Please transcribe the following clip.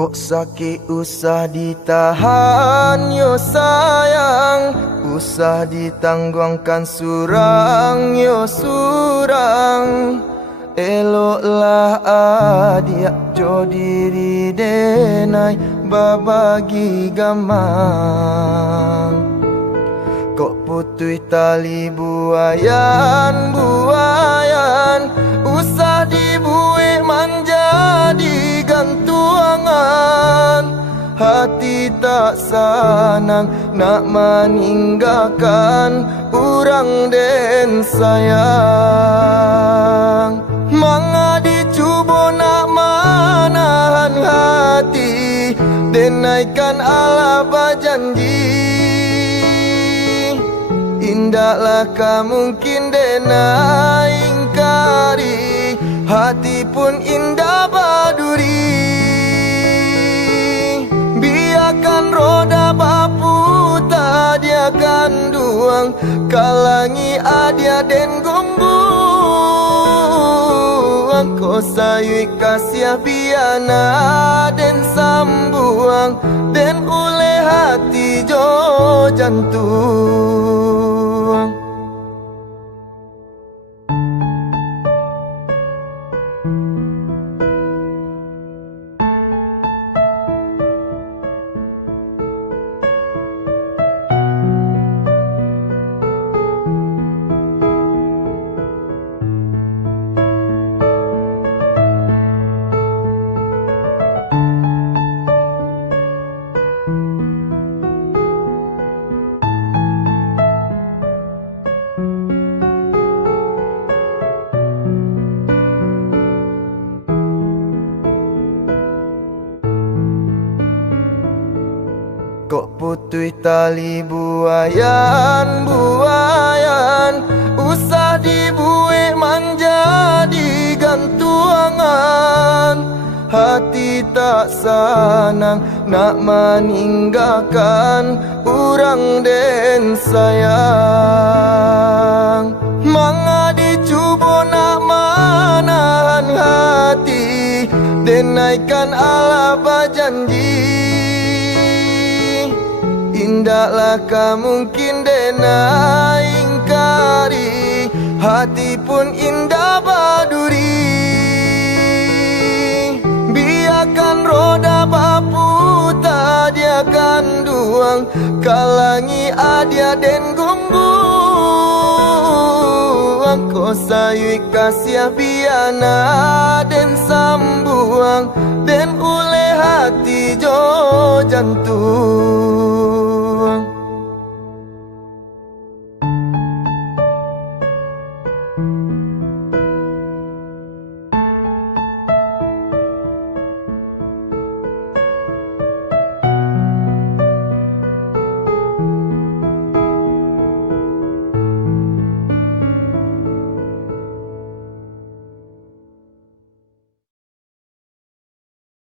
Kok sakit usah ditahan yo sayang, usah ditangguhkan surang yo surang. Eloklah adia jo diri denai babagi gamang. Kok putui tali buayan buayan, usah dibuih manja di gantuangan. Hati tak sanang nak meninggalkan urang den sayang. Manga dicuba nak manahan hati, denaikan ala berjanji. Indahlah mungkin dena ingkari, hati pun indah baduri. Biarkan roda baputar dia akan duang, kalangi adia den gombuang. Ko sayui kasih biana den sambuang, den ule hati jo jantung. Kok putui tali buayan buayan, usah dibuih manja di gantuangan. Hati tak sanang nak meninggalkan urang den sayang. Manga dicuba nak manahan hati, denaikan ala berjanji. Indahlah mungkin dena ingkari, hati pun indah baduri. Biarkan roda baputar dia akan duang, kalangi adia den gombuang. Ko sayui kasih biana den sambuang, den ule hati jo jantung.